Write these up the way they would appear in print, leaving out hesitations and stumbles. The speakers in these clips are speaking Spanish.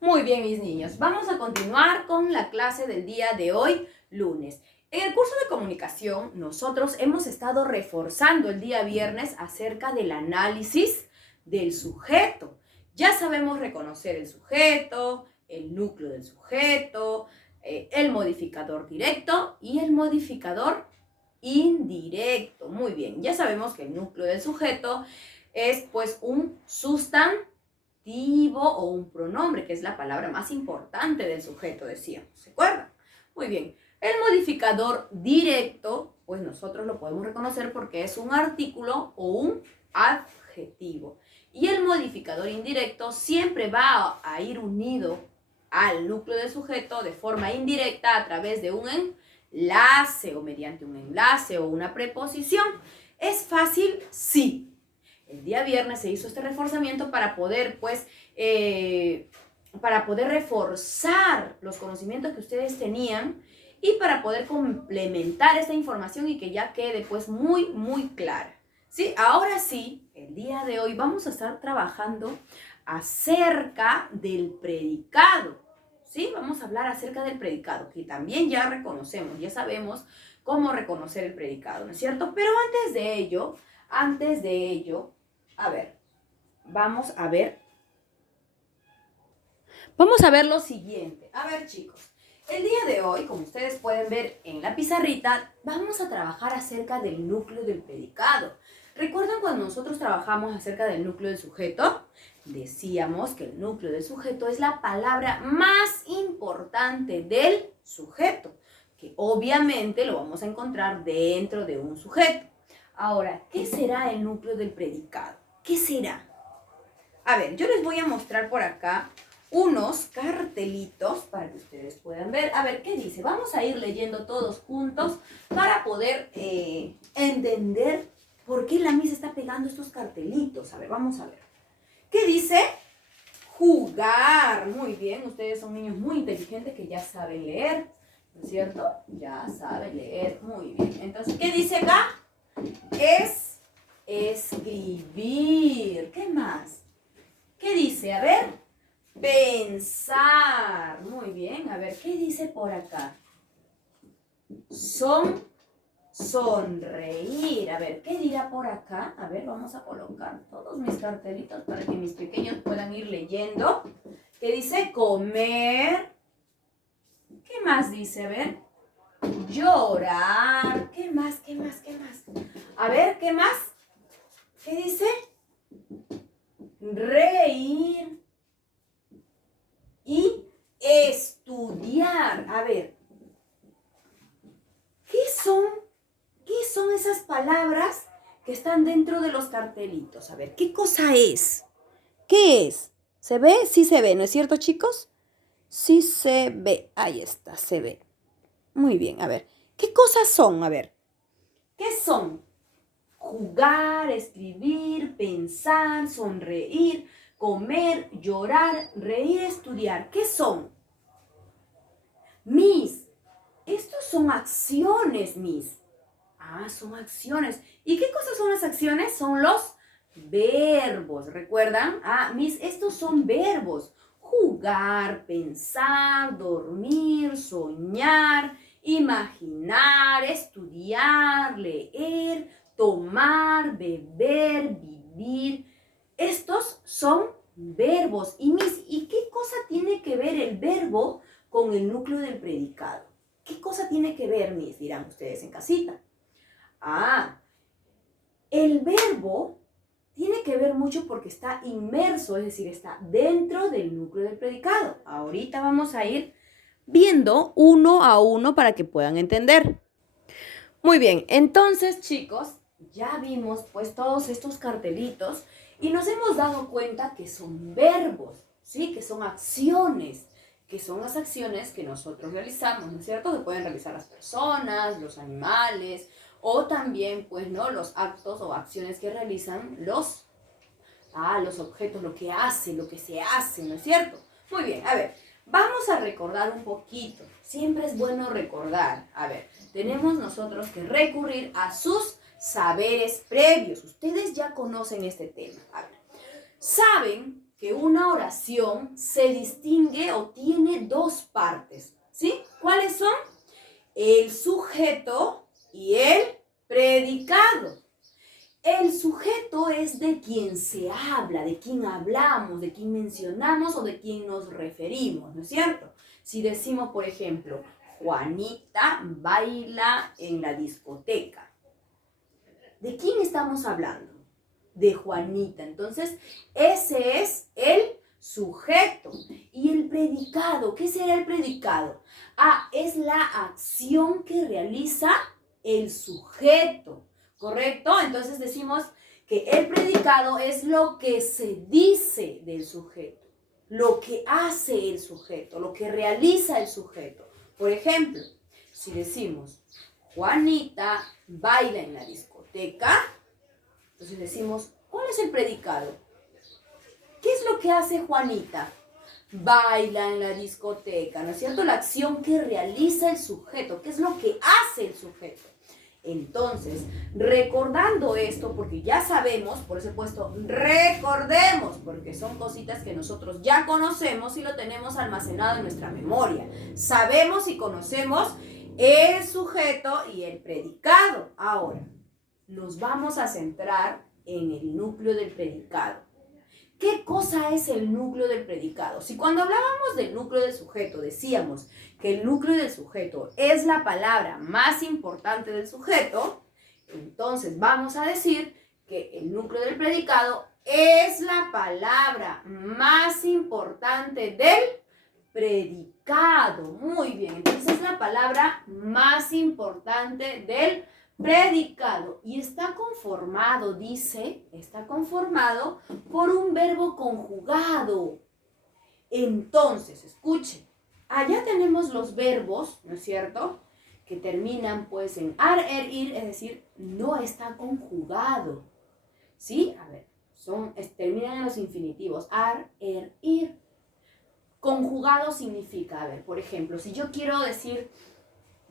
Muy bien, mis niños. Vamos a continuar con la clase del día de hoy, lunes. En el curso de comunicación, nosotros hemos estado reforzando el día viernes acerca del análisis del sujeto. Ya sabemos reconocer el sujeto, el núcleo del sujeto, el modificador directo y el modificador indirecto. Muy bien, ya sabemos que el núcleo del sujeto es pues un sustantivo o un pronombre, que es la palabra más importante del sujeto, decíamos. ¿Se acuerdan? Muy bien. El modificador directo, pues nosotros lo podemos reconocer porque es un artículo o un adjetivo. Y el modificador indirecto siempre va a ir unido al núcleo del sujeto de forma indirecta a través de un enlace o mediante un enlace o una preposición. ¿Es fácil? Sí. El día viernes se hizo este reforzamiento para poder, para poder reforzar los conocimientos que ustedes tenían y para poder complementar esta información y que ya quede pues muy clara. ¿Sí? Ahora sí, el día de hoy vamos a estar trabajando acerca del predicado. ¿Sí? Vamos a hablar acerca del predicado, que también ya reconocemos, ya sabemos cómo reconocer el predicado, ¿no es cierto? Pero antes de ello, a ver, vamos a ver lo siguiente. A ver, chicos, el día de hoy, como ustedes pueden ver en la pizarrita, vamos a trabajar acerca del núcleo del predicado. ¿Recuerdan cuando nosotros trabajamos acerca del núcleo del sujeto? Decíamos que el núcleo del sujeto es la palabra más importante del sujeto, que obviamente lo vamos a encontrar dentro de un sujeto. Ahora, ¿qué será el núcleo del predicado? ¿Qué será? A ver, yo les voy a mostrar por acá unos cartelitos para que ustedes puedan ver. A ver, ¿qué dice? Vamos a ir leyendo todos juntos para poder entender por qué la Miss está pegando estos cartelitos. A ver, vamos a ver. ¿Qué dice? Jugar. Muy bien, ustedes son niños muy inteligentes que ya saben leer, ¿no es cierto? Ya saben leer, muy bien. Entonces, ¿qué dice acá? Es escribir. ¿Qué más? ¿Qué dice? A ver, pensar. Muy bien, a ver, ¿qué dice por acá? Sonreír. A ver, ¿qué dirá por acá? A ver, vamos a colocar todos mis cartelitos para que mis pequeños puedan ir leyendo. ¿Qué dice? Comer. ¿Qué más dice? A ver, llorar. ¿Qué más? ¿Qué más? ¿Qué más? A ver, ¿qué más? ¿Qué dice? Reír y estudiar. A ver, ¿qué son esas palabras que están dentro de los cartelitos? A ver, ¿qué cosa es? ¿Qué es? ¿Se ve? Sí se ve, ¿no es cierto, chicos? Sí se ve. Ahí está, se ve. Muy bien, a ver. ¿Qué cosas son? A ver. ¿Qué son? Jugar, escribir, pensar, sonreír, comer, llorar, reír, estudiar. ¿Qué son? Miss, estos son acciones, Miss. Ah, son acciones. ¿Y qué cosas son las acciones? Son los verbos, ¿recuerdan? Ah, Miss, estos son verbos. Jugar, pensar, dormir, soñar, imaginar, estudiar, leer, tomar, beber, vivir. Estos son verbos. Y Miss, ¿y qué cosa tiene que ver el verbo con el núcleo del predicado? ¿Qué cosa tiene que ver, Miss? Dirán ustedes en casita. Ah, el verbo tiene que ver mucho porque está inmerso, es decir, está dentro del núcleo del predicado. Ahorita vamos a ir viendo uno a uno para que puedan entender. Muy bien, entonces chicos, ya vimos pues todos estos cartelitos y nos hemos dado cuenta que son verbos, ¿sí? Que son acciones, que son las acciones que nosotros realizamos, ¿no es cierto? Que pueden realizar las personas, los animales o también pues, ¿no? Los actos o acciones que realizan los objetos, lo que se hace, ¿no es cierto? Muy bien, a ver, vamos a recordar un poquito. Siempre es bueno recordar. A ver, tenemos nosotros que recurrir a sus saberes previos. Ustedes ya conocen este tema. A ver, saben que una oración se distingue o tiene dos partes, ¿sí? ¿Cuáles son? El sujeto y el predicado. El sujeto es de quien se habla, de quien hablamos, de quien mencionamos o de quien nos referimos, ¿no es cierto? Si decimos, por ejemplo, Juanita baila en la discoteca. ¿De quién estamos hablando? De Juanita. Entonces, ese es el sujeto. Y el predicado, ¿qué será el predicado? Es la acción que realiza el sujeto. ¿Correcto? Entonces decimos que el predicado es lo que se dice del sujeto, lo que hace el sujeto, lo que realiza el sujeto. Por ejemplo, si decimos Juanita baila en la discoteca, entonces decimos, ¿cuál es el predicado? ¿Qué es lo que hace Juanita? Baila en la discoteca, ¿no es cierto? La acción que realiza el sujeto, ¿qué es lo que hace el sujeto? Entonces, recordando esto, porque ya sabemos, por eso he puesto recordemos, porque son cositas que nosotros ya conocemos y lo tenemos almacenado en nuestra memoria. Sabemos y conocemos el sujeto y el predicado. Ahora, nos vamos a centrar en el núcleo del predicado. ¿Qué cosa es el núcleo del predicado? Si cuando hablábamos del núcleo del sujeto decíamos que el núcleo del sujeto es la palabra más importante del sujeto, entonces vamos a decir que el núcleo del predicado es la palabra más importante del predicado. Muy bien, entonces es la palabra más importante del predicado y está conformado, está conformado por un verbo conjugado. Entonces, escuchen, allá tenemos los verbos, ¿no es cierto? Que terminan pues en ar, er, ir, es decir, no está conjugado. ¿Sí? A ver, terminan en los infinitivos, ar, er, ir. Conjugado significa, a ver, por ejemplo, si yo quiero decir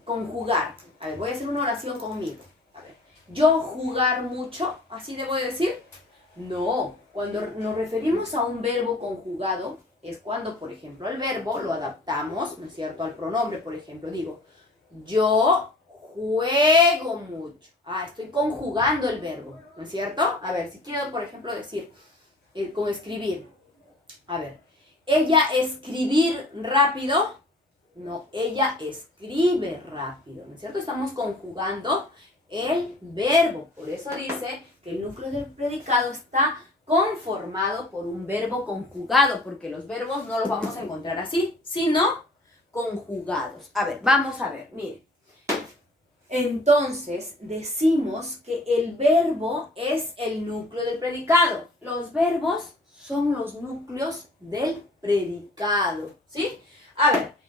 conjugar. A ver, voy a hacer una oración conmigo. A ver, yo jugar mucho, ¿así debo decir? No, cuando nos referimos a un verbo conjugado, es cuando, por ejemplo, el verbo lo adaptamos, ¿no es cierto?, al pronombre, por ejemplo, digo, yo juego mucho. Estoy conjugando el verbo, ¿no es cierto? A ver, si quiero, por ejemplo, decir, con escribir, a ver, ella escribir rápido. No, ella escribe rápido, ¿no es cierto? Estamos conjugando el verbo. Por eso dice que el núcleo del predicado está conformado por un verbo conjugado, porque los verbos no los vamos a encontrar así, sino conjugados. A ver, vamos a ver, miren. Entonces, decimos que el verbo es el núcleo del predicado. Los verbos son los núcleos del predicado, ¿sí? A ver.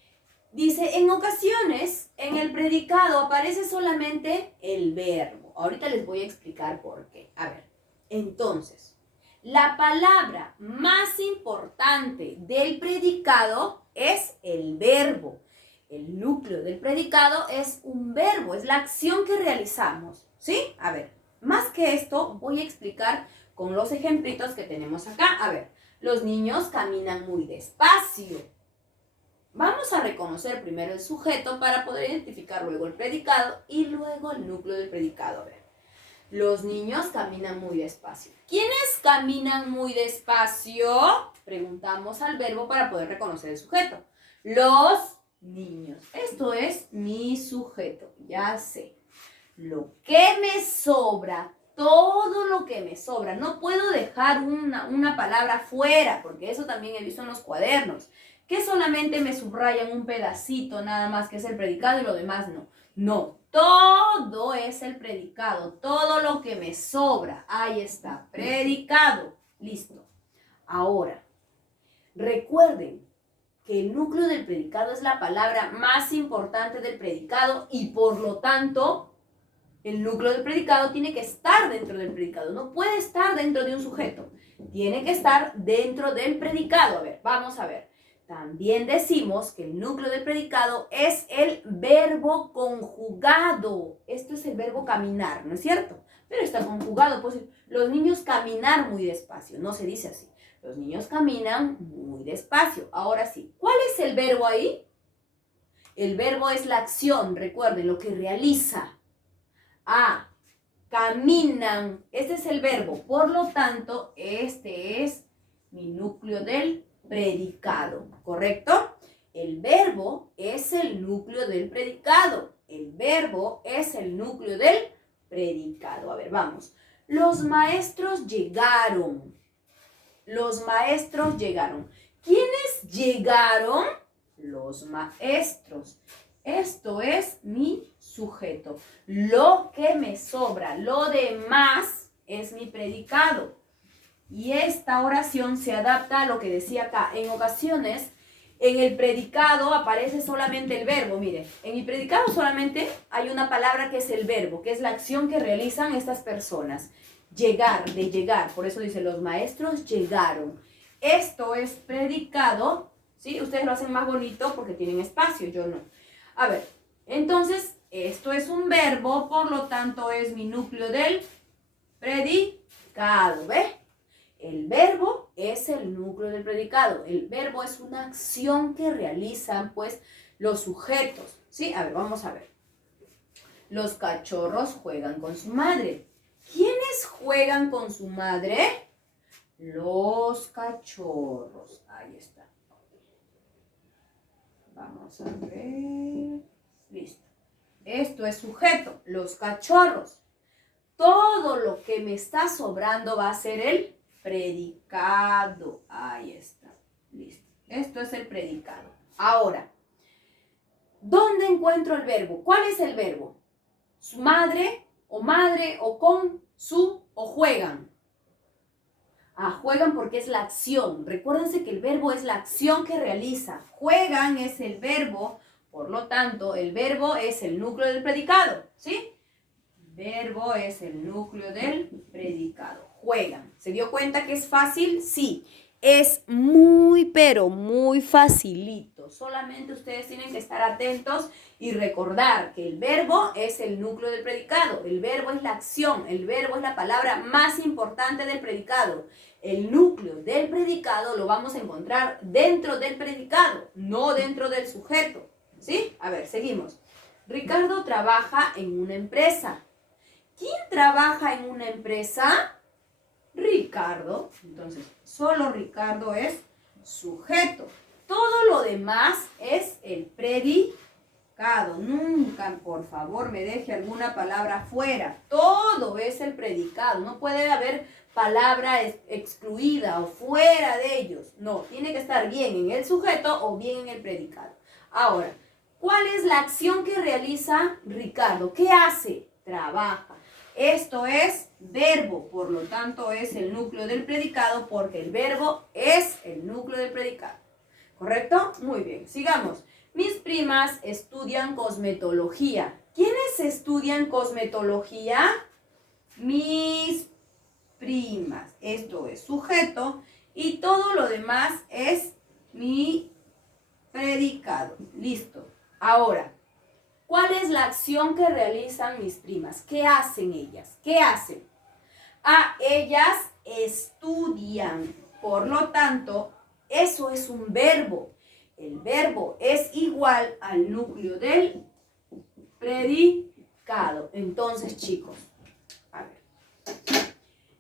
Dice, en ocasiones, en el predicado aparece solamente el verbo. Ahorita les voy a explicar por qué. A ver, entonces, la palabra más importante del predicado es el verbo. El núcleo del predicado es un verbo, es la acción que realizamos, ¿sí? A ver, más que esto, voy a explicar con los ejemplitos que tenemos acá. A ver, los niños caminan muy despacio. Vamos a reconocer primero el sujeto para poder identificar luego el predicado y luego el núcleo del predicado. A ver, los niños caminan muy despacio. ¿Quiénes caminan muy despacio? Preguntamos al verbo para poder reconocer el sujeto. Los niños. Esto es mi sujeto, ya sé. Lo que me sobra, todo lo que me sobra. No puedo dejar una palabra fuera, porque eso también he visto en los cuadernos. Que solamente me subrayan un pedacito nada más, que es el predicado, y lo demás no. No, todo es el predicado, todo lo que me sobra, ahí está, predicado, listo. Ahora, recuerden que el núcleo del predicado es la palabra más importante del predicado y por lo tanto, el núcleo del predicado tiene que estar dentro del predicado, no puede estar dentro de un sujeto, tiene que estar dentro del predicado. A ver, vamos a ver. También decimos que el núcleo del predicado es el verbo conjugado. Esto es el verbo caminar, ¿no es cierto? Pero está conjugado. Pues los niños caminar muy despacio, no se dice así. Los niños caminan muy despacio. Ahora sí, ¿cuál es el verbo ahí? El verbo es la acción, recuerden, lo que realiza. Ah, caminan. Este es el verbo. Por lo tanto, este es mi núcleo del predicado, ¿correcto? El verbo es el núcleo del predicado. El verbo es el núcleo del predicado. A ver, vamos. Los maestros llegaron. Los maestros llegaron. ¿Quiénes llegaron? Los maestros. Esto es mi sujeto. Lo que me sobra, lo demás es mi predicado. Y esta oración se adapta a lo que decía acá. En ocasiones, en el predicado aparece solamente el verbo. Mire, en mi predicado solamente hay una palabra que es el verbo, que es la acción que realizan estas personas. Llegar, de llegar. Por eso dice, los maestros llegaron. Esto es predicado, ¿sí? Ustedes lo hacen más bonito porque tienen espacio, yo no. A ver, entonces, esto es un verbo, por lo tanto es mi núcleo del predicado, ¿ves? El verbo es el núcleo del predicado. El verbo es una acción que realizan, pues, los sujetos, ¿sí? A ver, vamos a ver. Los cachorros juegan con su madre. ¿Quiénes juegan con su madre? Los cachorros. Ahí está. Vamos a ver. Listo. Esto es sujeto, los cachorros. Todo lo que me está sobrando va a ser el predicado. Ahí está. Listo. Esto es el predicado. Ahora, ¿dónde encuentro el verbo? ¿Cuál es el verbo? ¿Su madre o con su o juegan? Ah, juegan porque es la acción. Recuérdense que el verbo es la acción que realiza. Juegan es el verbo, por lo tanto, el verbo es el núcleo del predicado, ¿sí? Verbo es el núcleo del predicado. Juegan. ¿Se dio cuenta que es fácil? Sí. Es muy, pero muy facilito. Solamente ustedes tienen que estar atentos y recordar que el verbo es el núcleo del predicado. El verbo es la acción. El verbo es la palabra más importante del predicado. El núcleo del predicado lo vamos a encontrar dentro del predicado, no dentro del sujeto. ¿Sí? A ver, seguimos. Ricardo trabaja en una empresa. ¿Quién trabaja en una empresa? Ricardo. Entonces, solo Ricardo es sujeto. Todo lo demás es el predicado. Nunca, por favor, me deje alguna palabra fuera. Todo es el predicado. No puede haber palabra excluida o fuera de ellos. No, tiene que estar bien en el sujeto o bien en el predicado. Ahora, ¿cuál es la acción que realiza Ricardo? ¿Qué hace? Trabaja. Esto es verbo, por lo tanto es el núcleo del predicado porque el verbo es el núcleo del predicado. ¿Correcto? Muy bien, sigamos. Mis primas estudian cosmetología. ¿Quiénes estudian cosmetología? Mis primas. Esto es sujeto y todo lo demás es mi predicado. Listo. Ahora, ¿cuál es la acción que realizan mis primas? ¿Qué hacen ellas? ¿Qué hacen? Ah, ellas estudian. Por lo tanto, eso es un verbo. El verbo es igual al núcleo del predicado. Entonces, chicos, a ver.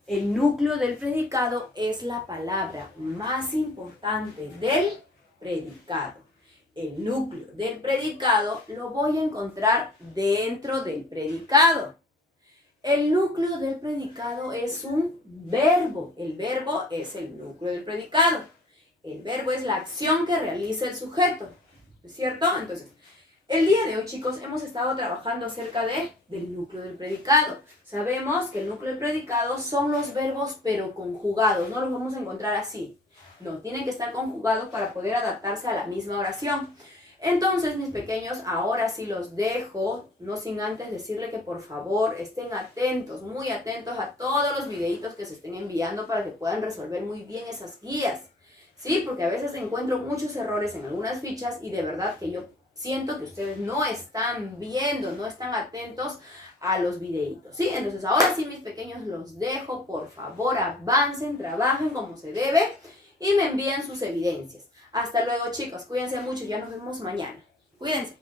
El núcleo del predicado es la palabra más importante del predicado. El núcleo del predicado lo voy a encontrar dentro del predicado. El núcleo del predicado es un verbo. El verbo es el núcleo del predicado. El verbo es la acción que realiza el sujeto. ¿Es cierto? Entonces, el día de hoy, chicos, hemos estado trabajando acerca del núcleo del predicado. Sabemos que el núcleo del predicado son los verbos pero conjugados. No los vamos a encontrar así. No, tienen que estar conjugados para poder adaptarse a la misma oración. Entonces, mis pequeños, ahora sí los dejo, no sin antes decirle que por favor estén atentos, muy atentos a todos los videitos que se estén enviando para que puedan resolver muy bien esas guías. ¿Sí? Porque a veces encuentro muchos errores en algunas fichas y de verdad que yo siento que ustedes no están viendo, no están atentos a los videitos, ¿sí? Entonces, ahora sí, mis pequeños, los dejo, por favor, avancen, trabajen como se debe y me envían sus evidencias. Hasta luego, chicos. Cuídense mucho. Ya nos vemos mañana. Cuídense.